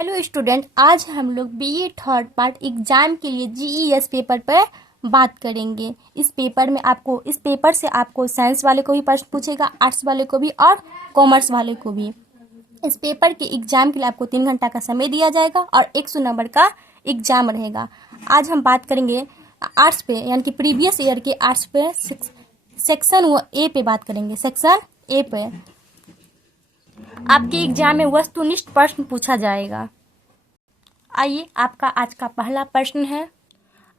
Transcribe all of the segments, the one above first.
Hello student, आज हम लोग बीए थर्ड पार्ट एग्जाम के लिए जीईएस पेपर पर बात करेंगे। इस पेपर से आपको साइंस वाले को भी प्रश्न पूछेगा, आर्ट्स वाले को भी और कॉमर्स वाले को भी। इस पेपर के एग्जाम के लिए आपको 3 घंटा का समय दिया जाएगा और 100 नंबर का एग्जाम रहेगा। आज हम बात करेंगे आर्ट्स पे, यानी कि प्रीवियस ईयर के आर्ट्स पे सेक्शन ए पे बात करेंगे। सेक्शन ए पे आपके एग्जाम में वस्तुनिष्ठ प्रश्न पूछा जाएगा। आइए, आपका आज का पहला प्रश्न है।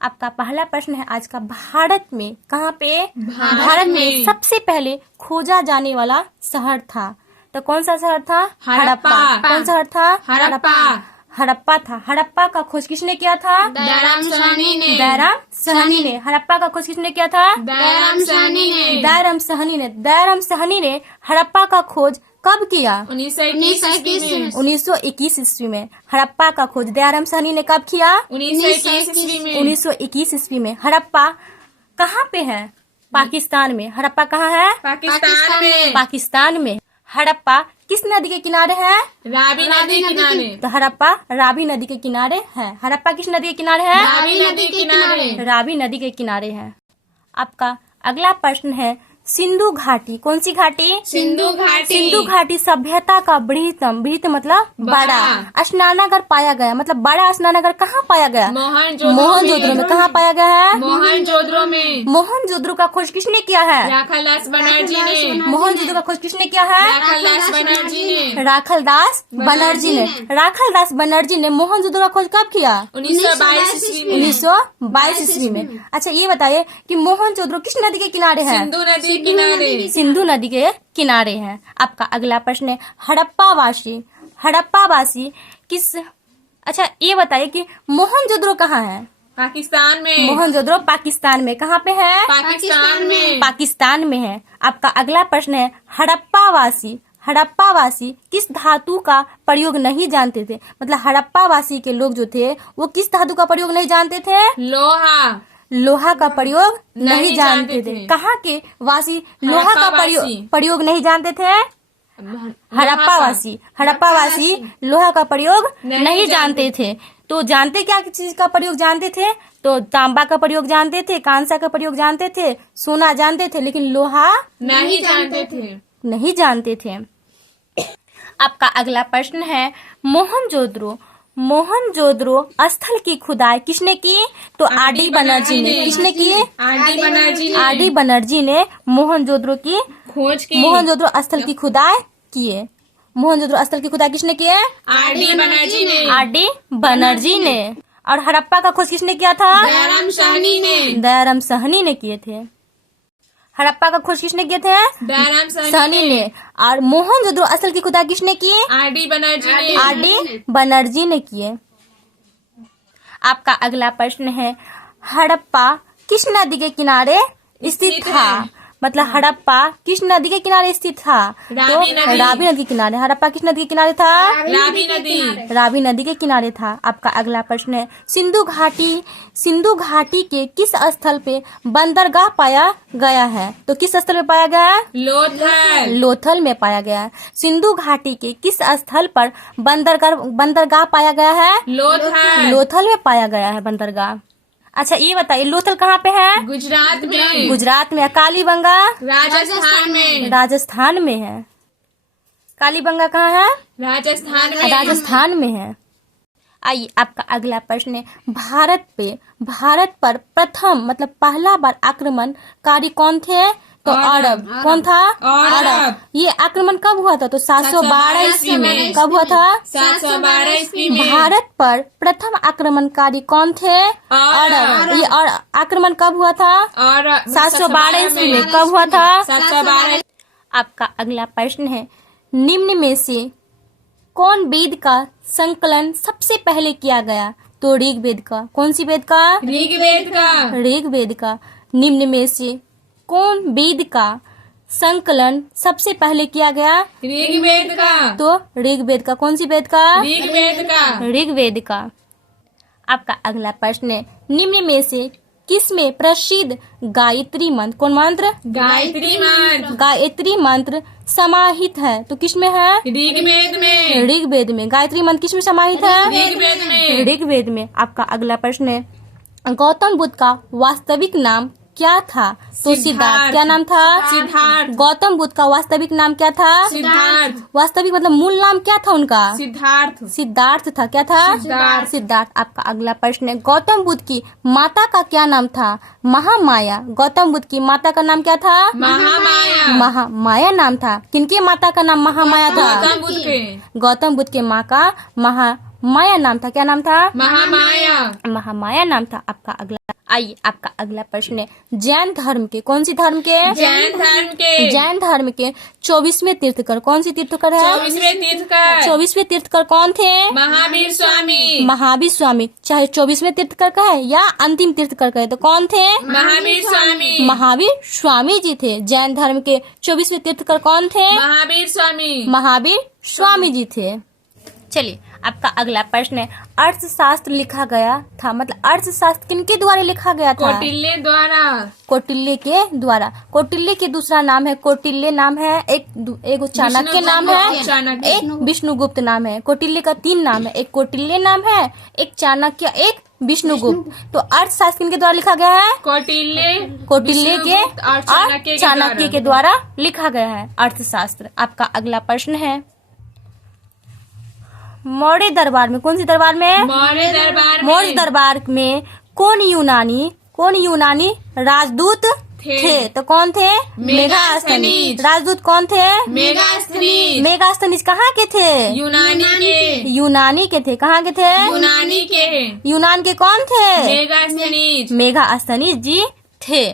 आपका पहला प्रश्न है आज का, भारत में कहाँ पे भारत में सबसे पहले खोजा जाने वाला शहर था? तो कौन सा शहर था? हड़प्पा। कौन शहर था? हड़प्पा था। हड़प्पा का खोज किसने किया था? दयाराम साहनी ने। हड़प्पा का खोज किसने किया था? दयाराम साहनी ने हड़प्पा का खोज कब किया? 1921 ईस्वी में। हड़प्पा का खोज दयाराम साहनी ने कब किया? 1921 ईस्वी में। हड़प्पा कहाँ पे है? पाकिस्तान में। हड़प्पा कहाँ है? पाकिस्तान में। हड़प्पा किस नदी के किनारे है? रावी नदी के किनारे। तो हड़प्पा रावी नदी के किनारे है। हड़प्पा किस नदी के किनारे है? रावी नदी के किनारे है। आपका अगला प्रश्न है, सिंधु घाटी। कौन सी घाटी? सिंधु घाटी सभ्यता का बृहत्तम, बृहत्तम मतलब बड़ा स्नानागार पाया गया। मतलब बड़ा स्नानागार कहाँ पाया गया? मोहनजोदड़ो में। कहाँ पाया गया है? मोहनजोदड़ो का खोज किसने किया है? राखालदास बनर्जी ने। मोहनजोदड़ो का खोज किसने किया है? राखालदास बनर्जी ने मोहनजोदड़ो का खोज कब किया? 1922 ईस्वी में। अच्छा, ये बताइए कि मोहनजोदड़ो किस नदी के किनारे है? सिंधु नदी के किनारे है। आपका अगला प्रश्न है, हड़प्पावासी किस? अच्छा, ये बताइए कि मोहनजोदड़ो कहाँ है? पाकिस्तान में। मोहनजोदड़ो पाकिस्तान में। कहाँ पे है? पाकिस्तान में है। आपका अगला प्रश्न है, हड़प्पावासी किस धातु का प्रयोग नहीं जानते थे? मतलब हड़प्पावासी के लोग जो थे वो किस धातु का प्रयोग नहीं जानते थे? लोहा का प्रयोग नहीं जानते थे। कहाँ के वासी लोहा का प्रयोग नहीं जानते थे? हड़प्पावासी लोहा का प्रयोग नहीं जानते थे। तो जानते क्या चीज का प्रयोग जानते थे? तो तांबा का प्रयोग जानते थे, कांसा का प्रयोग जानते थे, सोना जानते थे, लेकिन लोहा नहीं जानते थे। आपका अगला प्रश्न है, मोहनजोदड़ो स्थल की खुदाई किसने की? तो आरडी बनर्जी ने। किसने की? आरडी बनर्जी ने मोहनजोदड़ो की खोज की। मोहनजोदड़ो स्थल की खुदाई किए। मोहनजोदड़ो स्थल की खुदाई किसने की है? आरडी बनर्जी ने। और हड़प्पा का खोज किसने किया था? दयाराम साहनी ने किए थे। हड़प्पा का खोज किसने किए थे? साहनी ने। और मोहनजोदड़ो स्थल की खुदाई किसने की? आरडी बनर्जी ने किए। आपका अगला प्रश्न है, हड़प्पा किस नदी के किनारे स्थित था? मतलब हड़प्पा किस नदी के किनारे स्थित था? तो रावी नदी के किनारे। हड़प्पा किस नदी के किनारे था? रावी नदी के किनारे था। आपका अगला प्रश्न है, सिंधु घाटी के किस स्थल पे बंदरगाह पाया गया है? तो किस स्थल पे पाया गया है? लोथल में पाया गया है। सिंधु घाटी के किस स्थल पर बंदरगाह पाया गया है? लोथल में पाया गया है बंदरगाह। अच्छा, ये बताइए लोथल कहाँ पे है? गुजरात में। कालीबंगा राजस्थान में है। कालीबंगा कहाँ है? राजस्थान में है। आइए, आपका अगला प्रश्न है, भारत पर प्रथम मतलब पहला बार आक्रमणकारी कौन थे? तो अरब। कौन था? अरब। ये आक्रमण कब हुआ था? तो 712 ईस्वी में। कब हुआ था? 712 ईस्वी में। भारत पर प्रथम आक्रमणकारी कौन थे? अरब। ये और आक्रमण कब हुआ था? 712 ईस्वी में। कब हुआ था? 712। आपका अगला प्रश्न है, निम्न में से कौन वेद का संकलन सबसे पहले किया गया? तो ऋग्वेद का। कौन सी वेद का? ऋग्वेद का। निम्न में से कौन वेद का संकलन सबसे पहले किया गया? ऋग्वेद का। तो ऋग्वेद का। कौन सी वेद का? ऋग्वेद का। आपका अगला प्रश्न है, निम्न में से किसमें प्रसिद्ध गायत्री मंत्र, कौन मंत्र, गायत्री मंत्र गायत्री मंत्र समाहित है? तो किसमें है? ऋग्वेद में। ऋग्वेद में। गायत्री मंत्र किसमें समाहित है? ऋग्वेद में। ऋग्वेद में। आपका अगला प्रश्न है, गौतम बुद्ध का वास्तविक नाम क्या था? तो सिद्धार्थ। क्या नाम था? सिद्धार्थ। गौतम बुद्ध का वास्तविक नाम क्या था? सिद्धार्थ। वास्तविक मतलब मूल नाम क्या था उनका? सिद्धार्थ। सिद्धार्थ था। क्या था? सिद्धार्थ। सिद्धार्थ। आपका अगला प्रश्न है, गौतम बुद्ध की माता का क्या नाम था? महामाया। गौतम बुद्ध की माता का नाम क्या था? महामाया। महामाया नाम था। किनकी माता का नाम महामाया था? गौतम बुद्ध के। गौतम बुद्ध के माँ का महामाया नाम था। क्या नाम था? महामाया। महामाया नाम था। आपका अगला, आइए आपका अगला प्रश्न है, जैन धर्म के, कौन सी धर्म के? जैन धर्म के। जैन धर्म के 24वें तीर्थकर, कौन सी तीर्थकर है? 24वें तीर्थकर। 24वें तीर्थकर कौन थे? महावीर स्वामी। महावीर स्वामी। चाहे 24वें तीर्थकर का है या अंतिम तीर्थकर का है, तो कौन थे? महावीर स्वामी। महावीर स्वामी जी थे। जैन धर्म के 24वें तीर्थकर कौन थे? महावीर स्वामी। महावीर स्वामी जी थे। चलिए आपका अगला प्रश्न है, अर्थशास्त्र लिखा गया था, मतलब अर्थशास्त्र किनके द्वारा लिखा गया था? कौटिल्य द्वारा। कौटिल्य के द्वारा। कौटिल्य के दूसरा नाम है, कौटिल्य नाम है, एक चाणक्य नाम है, चाणक्य। एक विष्णुगुप्त नाम है। कौटिल्य का 3 नाम है, एक कौटिल्य नाम है, एक चाणक्य, एक विष्णुगुप्त। तो अर्थशास्त्र किनके द्वारा लिखा गया है? कौटिल्य। कौटिल्य के विष्णुगुप्त और चाणक्य के द्वारा लिखा गया है अर्थशास्त्र। आपका अगला प्रश्न है, मौर्य दरबार में, कौन सी दरबार में? मौर्य दरबार में। मौर्य दरबार में कौन यूनानी राजदूत थे? तो कौन थे? मेगास्थनीज। राजदूत कौन थे? मेगास्थनीज। मेगास्थनीज कहाँ के थे? यूनानी के। यूनानी के थे। कहाँ के थे? यूनानी के। यूनान के कौन थे? मेगास्थनीज। मेगास्थनीज जी थे।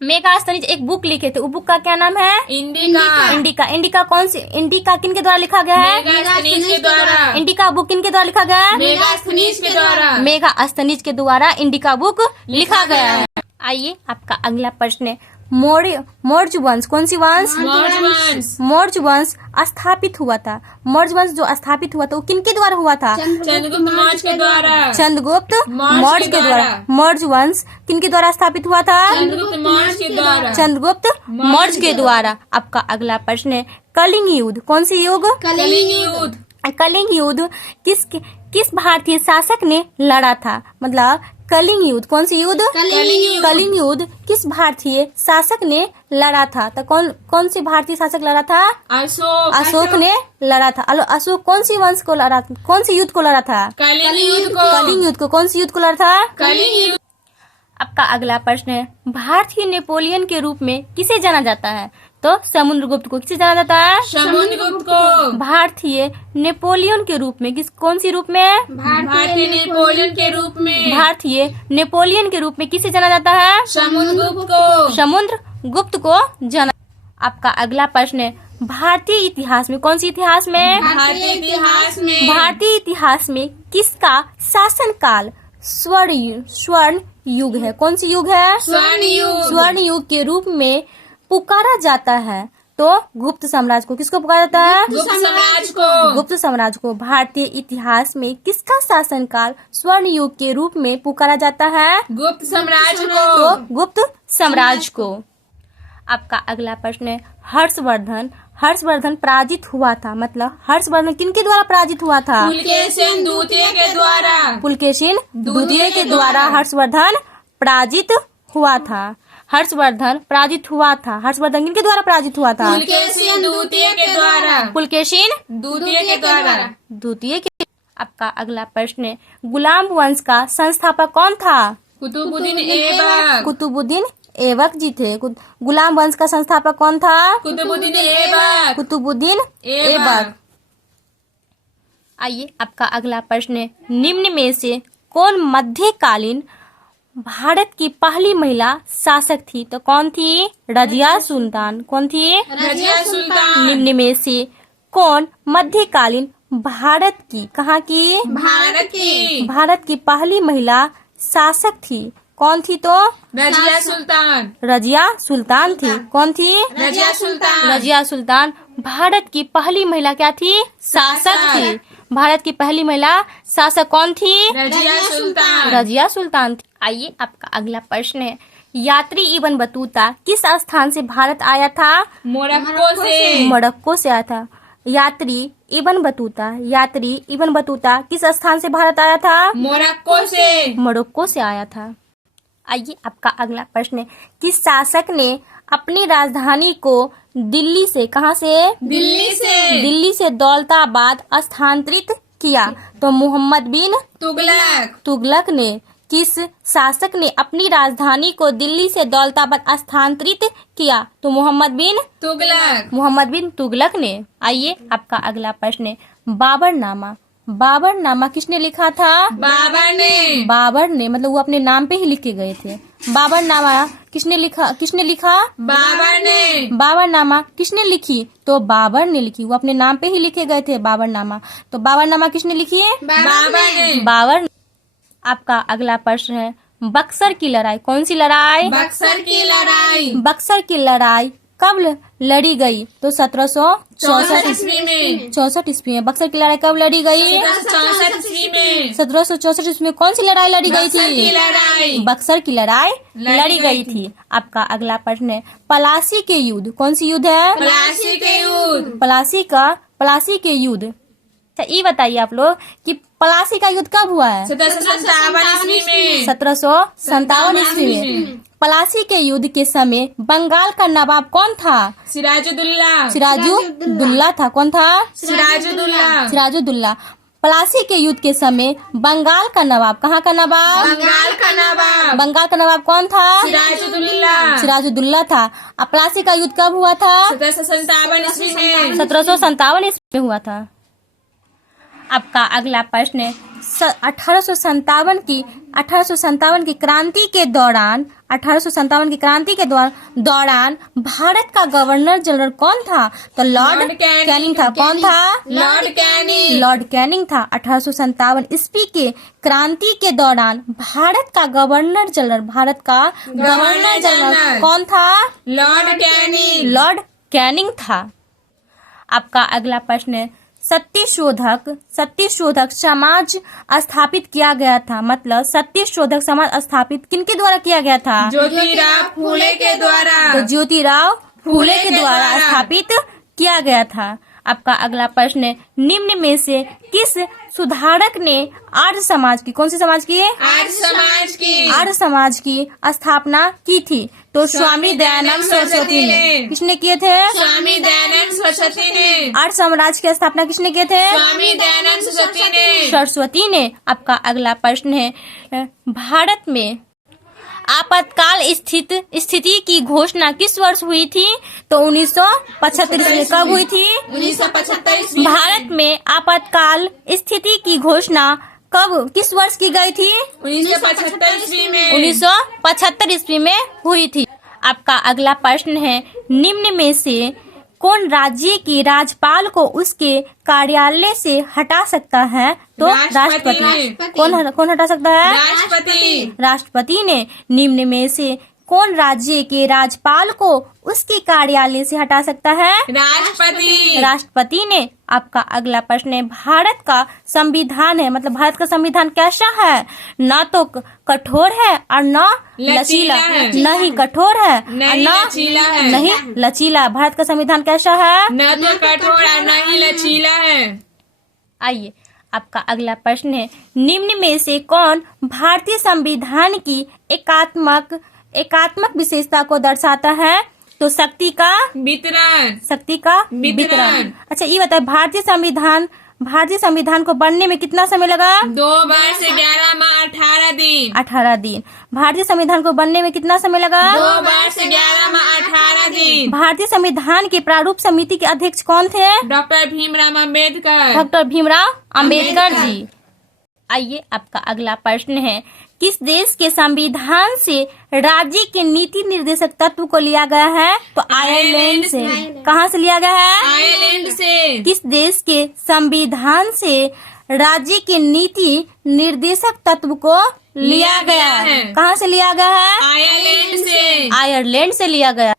मेगास्थनीज एक बुक लिखे थे, वो बुक का क्या नाम है? इंडिका। इंडिका। इंडिका कौन सी? इंडिका किनके द्वारा लिखा गया है? मेगास्थनीज के द्वारा। इंडिका बुक किनके द्वारा लिखा गया है? मेगास्थनीज के द्वारा। मेगास्थनीज के द्वारा इंडिका बुक लिखा गया है। आइए आपका अगला प्रश्न है, मौर्य वंश, कौन सी वंश? मौर्य वंश। मौर्य वंश स्थापित हुआ था। मौर्य वंश जो स्थापित हुआ था वो किनके द्वारा हुआ था? चंद्रगुप्त मौर्य के द्वारा। चंद्रगुप्त मौर्य के द्वारा। मौर्य वंश किनके द्वारा स्थापित हुआ था? चंद्रगुप्त मौर्य के द्वारा। चंद्रगुप्त मौर्य के द्वारा। आपका अगला प्रश्न है, कलिंग युद्ध, कौन सी युग? कलिंग युद्ध। कलिंग युद्ध किस भारतीय शासक ने लड़ा था? मतलब कलिंग युद्ध, कौन सी युद्ध? कलिंग युद्ध किस भारतीय शासक ने लड़ा था? तो कौन सी भारतीय शासक लड़ा था? अशोक ने लड़ा था। अशोक कौन सी वंश को लड़ा, कौन सी युद्ध को लड़ा था? कलिंग युद्ध को। कलिंग युद्ध को। कौन सी युद्ध को लड़ा था? कलिंग युद्ध। आपका अगला प्रश्न है, भारतीय नेपोलियन के रूप में किसे जाना जाता है? तो समुद्रगुप्त को। किसे जाना जाता है? समुद्रगुप्त को। भारतीय नेपोलियन के रूप में कौन सी रूप में? भारतीय नेपोलियन के रूप में। भारतीय नेपोलियन के रूप में किसे जाना जाता है? समुद्रगुप्त को। समुद्रगुप्त को जाना। आपका अगला प्रश्न है, भारतीय इतिहास में, कौन सी इतिहास में? भारतीय इतिहास में। भारतीय इतिहास में किसका शासन काल स्वर्ण युग है? कौन सी युग है? स्वर्ण युग के रूप में पुकारा जाता है। तो गुप्त साम्राज्य को। किसको पुकारा जाता है? गुप्त साम्राज्य को। गुप्त साम्राज्य को। भारतीय इतिहास में किसका शासनकाल स्वर्ण युग के रूप में पुकारा जाता है? गुप्त साम्राज्य को। तो गुप्त साम्राज्य को। आपका अगला प्रश्न है, हर्षवर्धन पराजित हुआ था, मतलब हर्षवर्धन किनके द्वारा पराजित हुआ था? पुलकेशिन द्वितीय के द्वारा। पुलकेशिन द्वितीय के द्वारा हर्षवर्धन पराजित हुआ था। हर्षवर्धन पराजित हुआ था। हर्षवर्धन किनके द्वारा पराजित हुआ था? पुलकेशिन द्वितीय के द्वारा। पुलकेशिन द्वितीय के द्वारा। द्वितीय के। आपका अगला प्रश्न है, गुलाम वंश का संस्थापक कौन था? कुतुबुद्दीन ऐबक। कुतुबुद्दीन ऐबक जी थे। गुलाम वंश का संस्थापक कौन था? कुतुबुद्दीन ऐबक। कुतुबुद्दीन ऐबक। आइए आपका अगला प्रश्न है, निम्न में से कौन मध्यकालीन भारत की पहली महिला शासक थी? तो कौन थी? रजिया सुल्तान। कौन थी? रजिया सुल्तान। निम्न में से कौन मध्यकालीन भारत की, कहाँ की? भारत की पहली महिला शासक थी? कौन थी? तो रजिया सुल्तान। रजिया सुल्तान थी। कौन थी? रजिया सुल्तान। रजिया सुल्तान भारत की पहली महिला क्या थी? शासक थी। भारत की पहली महिला शासक कौन थी? रजिया सुल्तान। रजिया सुल्तान थी। आइए आपका अगला प्रश्न है, यात्री इब्न बतूता किस स्थान से भारत आया था? मोरक्को से। मोरक्को से आया था। यात्री इब्न बतूता किस स्थान से भारत आया था? मोरक्को से। मोरक्को से आया था। आइए आपका अगला प्रश्न है, किस शासक ने अपनी राजधानी को दिल्ली से, कहाँ से? दिल्ली से दौलताबाद स्थानांतरित किया? तो मोहम्मद बिन तुगलक ने। किस शासक ने अपनी राजधानी को दिल्ली से दौलताबाद स्थानांतरित किया? तो मोहम्मद बिन तुगलक ने। आइए आपका अगला प्रश्न है, बाबरनामा किसने लिखा था? बाबर ने मतलब वो अपने नाम पे ही लिख के गए थे। बाबरनामा किसने लिखा? बाबरनामा किसने लिखी? तो बाबर ने लिखी। वो अपने नाम पे ही लिखे गए थे बाबरनामा। तो बाबरनामा किसने लिखी है? बाबर ने। आपका अगला प्रश्न है, बक्सर की लड़ाई, कौन सी लड़ाई? बक्सर की लड़ाई कब लड़ी गई? तो 1764 ईस्वी में। बक्सर की लड़ाई कब लड़ी गई? 1764 ईस्वी में। कौन सी लड़ाई लड़ी गई थी? बक्सर की लड़ाई लड़ी गई थी। आपका अगला प्रश्न है, पलासी के युद्ध, कौन सी युद्ध है? पलासी के युद्ध। अच्छा ये बताइए आप लोग कि पलासी का युद्ध कब हुआ है? 1757 ईस्वी में। पलासी के युद्ध के समय बंगाल का नवाब कौन था? सिराजुद्दौला था। कौन था? सिराजुद्दौला। पलासी के युद्ध के समय बंगाल का नवाब, कहाँ का नवाब? बंगाल का नवाब कौन था? सिराजुद्दौला था। अब पलासी का युद्ध कब हुआ था? 1757 ईस्वी में हुआ था। आपका अगला प्रश्न है, 1857 की क्रांति के दौरान भारत का गवर्नर जनरल कौन था? तो लॉर्ड कैनिंग था। कौन था? लॉर्ड कैनिंग था। 1857 ईस्वी के क्रांति के दौरान भारत का गवर्नर जनरल कौन था? लॉर्ड कैनिंग था। आपका अगला प्रश्न है, सत्यशोधक समाज स्थापित किया गया था। मतलब सत्यशोधक समाज स्थापित किनके द्वारा किया गया था? ज्योतिराव फूले के द्वारा। तो ज्योतिराव फूले के द्वारा स्थापित किया गया था। आपका अगला प्रश्न है, निम्न में से किस सुधारक ने आर्य समाज की, कौन सी समाज की? आर्य समाज की स्थापना की थी? तो स्वामी दयानंद सरस्वती ने। किसने किए थे? स्वामी दयानंद सरस्वती ने। आर्य साम्राज्य की स्थापना किसने किए थे? स्वामी दयानंद सरस्वती ने। आपका अगला प्रश्न है, भारत में आपातकाल स्थिति की घोषणा किस वर्ष हुई थी? तो 1975 में। कब हुई थी? 1975। भारत में आपातकाल स्थिति की घोषणा किस वर्ष की गई थी? 1975 ईस्वी में हुई थी। आपका अगला प्रश्न है, निम्न में से कौन राज्य के राज्यपाल को उसके कार्यालय से हटा सकता है? तो राष्ट्रपति। कौन हटा सकता है? राष्ट्रपति ने। निम्न में से कौन राज्य के राज्यपाल को उसके कार्यालय से हटा सकता है? राष्ट्रपति ने। आपका अगला प्रश्न है, भारत का संविधान है, मतलब भारत का संविधान कैसा है? न तो कठोर है और न लचीला। नहीं कठोर है और नहीं लचीला। भारत का संविधान कैसा है? न तो कठोर और न ही लचीला है। आइए आपका अगला प्रश्न है, निम्न में से कौन भारतीय संविधान की एकात्मक विशेषता को दर्शाता है? तो शक्ति का वितरण। अच्छा ये बताए, भारतीय संविधान को बनने में कितना समय लगा? 2 वर्ष 11 माह 18 दिन। 18 दिन। भारतीय संविधान को बनने में कितना समय लगा? 2 वर्ष 11 माह 18 दिन। भारतीय संविधान के प्रारूप समिति के अध्यक्ष कौन थे? डॉक्टर भीमराव अम्बेडकर जी। आइए आपका अगला प्रश्न है, किस देश के संविधान से राज्य के नीति निर्देशक तत्व को लिया गया है? तो आयरलैंड से। कहाँ से लिया गया है? आयरलैंड से। किस देश के संविधान से राज्य के नीति निर्देशक तत्व को लिया गया है? कहाँ से लिया गया है? आयरलैंड से लिया गया।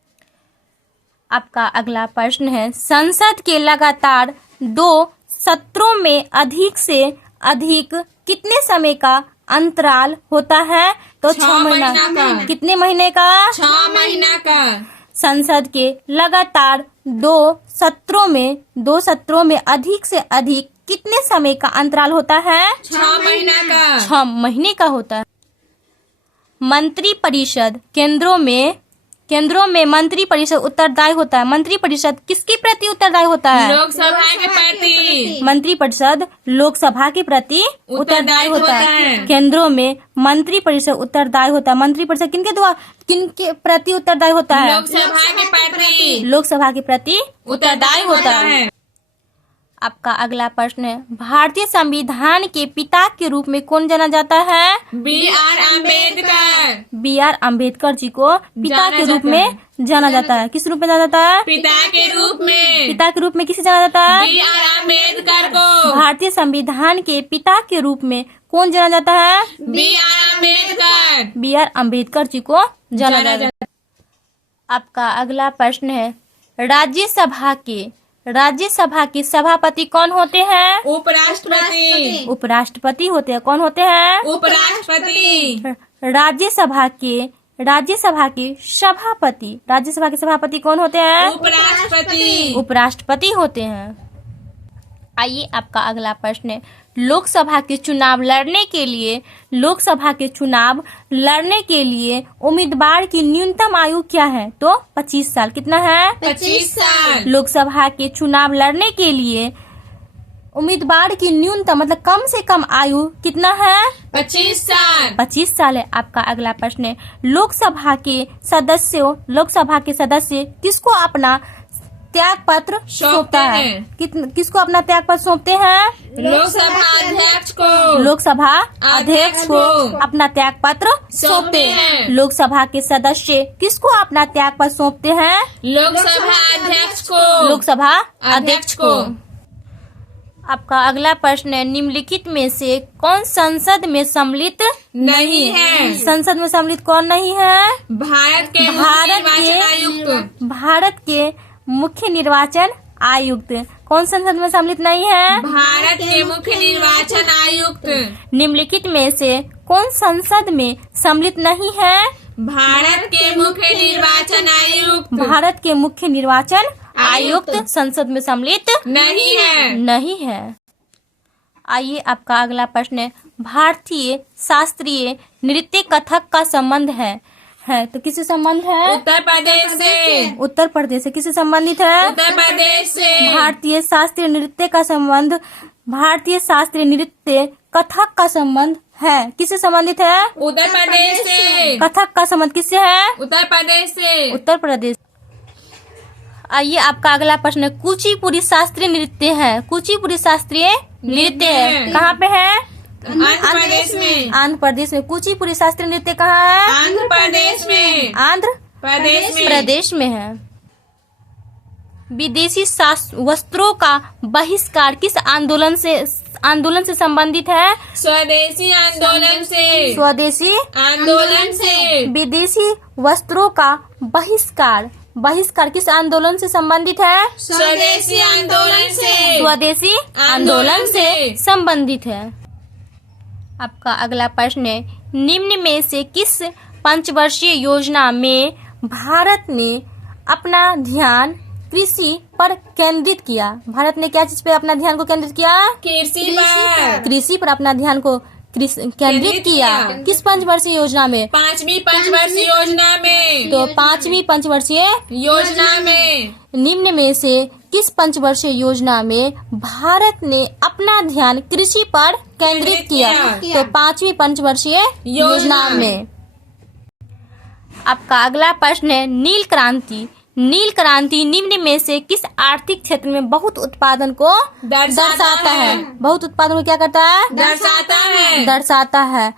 आपका अगला प्रश्न है, संसद के लगातार 2 सत्रों में अधिक से अधिक कितने समय का अंतराल होता है? तो 6 महीना महीना का। कितने महीने का? 6 महीना का। संसद के लगातार दो सत्रों में अधिक से अधिक कितने समय का अंतराल होता है? 6 महीना का। 6 महीने का होता है। मंत्रिपरिषद केंद्रों में मंत्रिपरिषद उत्तरदायी होता है। मंत्रिपरिषद किसके प्रति उत्तरदायी होता है? लोकसभा के प्रति। मंत्रिपरिषद लोकसभा के प्रति उत्तरदायी होता है। केंद्रों में मंत्रिपरिषद उत्तरदायी होता है। मंत्रिपरिषद किनके प्रति उत्तरदायी होता है? लोकसभा के प्रति लोकसभा के प्रति उत्तरदायी होता है। आपका अगला प्रश्न है, भारतीय संविधान के पिता के रूप में कौन जाना जाता है? B.R. अम्बेडकर। B.R. अम्बेडकर जी को पिता के रूप में जाना जाता है। किस रूप में जाना जाता है? पिता के रूप में। पिता के रूप में किसे जाना जाता है? B.R. अम्बेडकर को। भारतीय संविधान के पिता के रूप में कौन जाना जाता है? B.R. अम्बेडकर। B.R. अम्बेडकर जी को जाना जाता है। आपका अगला प्रश्न है, राज्यसभा के सभापति कौन होते हैं? उपराष्ट्रपति। उपराष्ट्रपति होते हैं। कौन होते हैं? उपराष्ट्रपति। राज्यसभा के सभापति कौन होते हैं? उपराष्ट्रपति। उपराष्ट्रपति होते हैं। आइए आपका अगला प्रश्न है, लोकसभा के चुनाव लड़ने के लिए उम्मीदवार की न्यूनतम आयु क्या है? तो 25 साल। कितना है? 25 साल। लोकसभा के चुनाव लड़ने के लिए उम्मीदवार की न्यूनतम मतलब कम से कम आयु कितना है? 25 साल। 25 साल है। आपका अगला प्रश्न है, लोकसभा के सदस्य किसको अपना त्याग पत्र सौंपता है? किसको अपना त्याग पत्र सौंपते हैं? लोकसभा अध्यक्ष को। लोकसभा अध्यक्ष को अपना त्याग पत्र सौंपते हैं। लोकसभा के सदस्य किसको अपना त्याग पत्र सौंपते हैं? लोकसभा अध्यक्ष को। लोकसभा अध्यक्ष को। आपका अगला प्रश्न है, निम्नलिखित में से कौन संसद में सम्मिलित नहीं है? संसद में सम्मिलित कौन नहीं है? भारत के मुख्य निर्वाचन आयुक्त। कौन संसद में सम्मिलित नहीं है? भारत के मुख्य निर्वाचन आयुक्त। निम्नलिखित में से कौन संसद में सम्मिलित नहीं है? भारत के मुख्य निर्वाचन आयुक्त। भारत के मुख्य निर्वाचन आयुक्त संसद में सम्मिलित नहीं है। आइए आपका अगला प्रश्न है, भारतीय शास्त्रीय नृत्य कथक का संबंध है तो किससे संबंध है? उत्तर प्रदेश से। उत्तर प्रदेश से। किससे संबंधित है? उत्तर प्रदेश से। भारतीय शास्त्रीय नृत्य कथक का संबंध है किससे संबंधित है? उत्तर प्रदेश से। कथक का संबंध किससे है? उत्तर प्रदेश से। उत्तर प्रदेश। आइए आपका अगला प्रश्न है, कुचिपुड़ी शास्त्रीय नृत्य है। कुचिपुड़ी शास्त्रीय नृत्य है कहाँ पे है? आंध्र प्रदेश में। आंध्र प्रदेश में। कुचिपुड़ी शास्त्रीय नृत्य कहाँ है? आंध्र प्रदेश में। आंध्र प्रदेश में है। विदेशी वस्त्रों का बहिष्कार किस आंदोलन से संबंधित है? स्वदेशी आंदोलन से। स्वदेशी आंदोलन से। विदेशी वस्त्रों का बहिष्कार किस आंदोलन से संबंधित है? स्वदेशी आंदोलन से। स्वदेशी आंदोलन से संबंधित है। आपका अगला प्रश्न है, निम्न में से किस पंचवर्षीय योजना में भारत ने अपना ध्यान कृषि पर केंद्रित किया? भारत ने क्या चीज पे अपना ध्यान को केंद्रित किया? कृषि पर अपना ध्यान को केंद्रित किया। किस पंचवर्षीय योजना में? 5वीं पंचवर्षीय योजना में। तो 5वीं पंचवर्षीय योजना में। निम्न में से किस पंचवर्षीय योजना में भारत ने अपना ध्यान कृषि पर केंद्रित किया? तो 5वीं पंचवर्षीय योजना में। आपका अगला प्रश्न है, नील क्रांति निम्न में से किस आर्थिक क्षेत्र में बहुत उत्पादन को दर्शाता है? बहुत उत्पादन को क्या करता है? दर्शाता है।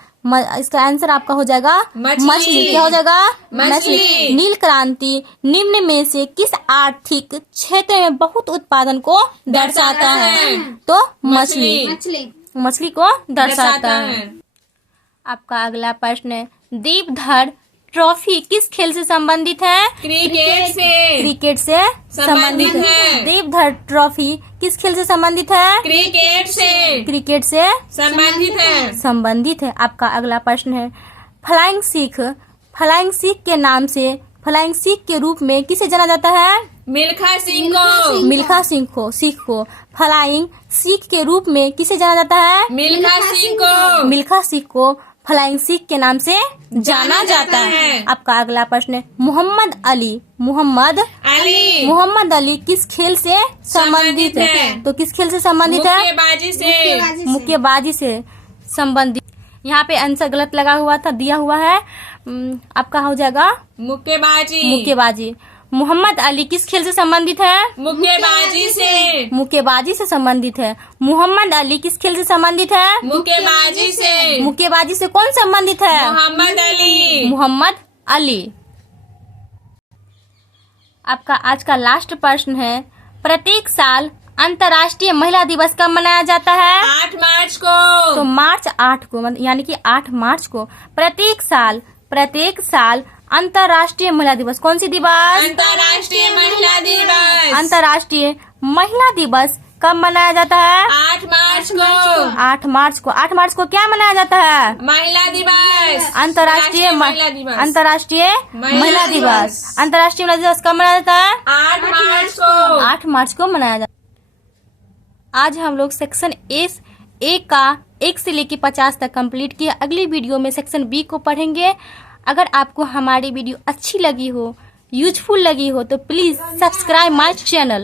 इसका आंसर आपका हो जाएगा मछली। क्या हो जाएगा? मछली। नील क्रांति निम्न में से किस आर्थिक क्षेत्र में बहुत उत्पादन को दर्शाता है? तो मछली को दर्शाता है। आपका अगला प्रश्न है, ट्रॉफी किस खेल से संबंधित है? क्रिकेट से क्रिकेट से संबंधित है। देवधर ट्रॉफी किस खेल से संबंधित है? क्रिकेट से क्रिकेट से संबंधित है। आपका अगला प्रश्न है, फ्लाइंग सिख के नाम से फ्लाइंग सिख के रूप में किसे जाना जाता है? मिल्खा सिंह को फ्लाइंग सिख के रूप में किसे जाना जाता है? मिल्खा सिंह को फ्लाइंग सिख के नाम से जाना जाता है। आपका अगला प्रश्न है, मोहम्मद अली किस खेल से संबंधित है? तो किस खेल से संबंधित है? मुक्केबाजी से संबंधित। यहाँ पे आंसर गलत लगा हुआ था, दिया हुआ है, आपका हो जाएगा मुक्केबाजी। मोहम्मद अली किस खेल से संबंधित है? मुक्केबाजी से संबंधित है। मोहम्मद अली किस खेल से संबंधित है? मुक्केबाजी से कौन संबंधित है? मोहम्मद अली। आपका आज का लास्ट प्रश्न है, प्रत्येक साल अंतर्राष्ट्रीय महिला दिवस कब मनाया जाता है? 8 मार्च को। तो मार्च 8 को, यानी कि 8 मार्च को प्रत्येक साल अंतर्राष्ट्रीय महिला दिवस। कौन सी दिवस? अंतर्राष्ट्रीय महिला दिवस। अंतर्राष्ट्रीय महिला दिवस कब मनाया जाता है? 8 मार्च को। 8 मार्च को। 8 मार्च को क्या मनाया जाता है? महिला दिवस। अंतर्राष्ट्रीय महिला दिवस। अंतर्राष्ट्रीय महिला दिवस कब मनाया जाता है? 8 मार्च को। 8 मार्च को मनाया जाता है। आज हम लोग सेक्शन ए का 1 से लेकर 50 तक कंप्लीट किया। अगली वीडियो में सेक्शन बी को पढ़ेंगे। अगर आपको हमारी वीडियो अच्छी लगी हो, यूजफुल लगी हो, तो प्लीज सब्सक्राइब माय चैनल।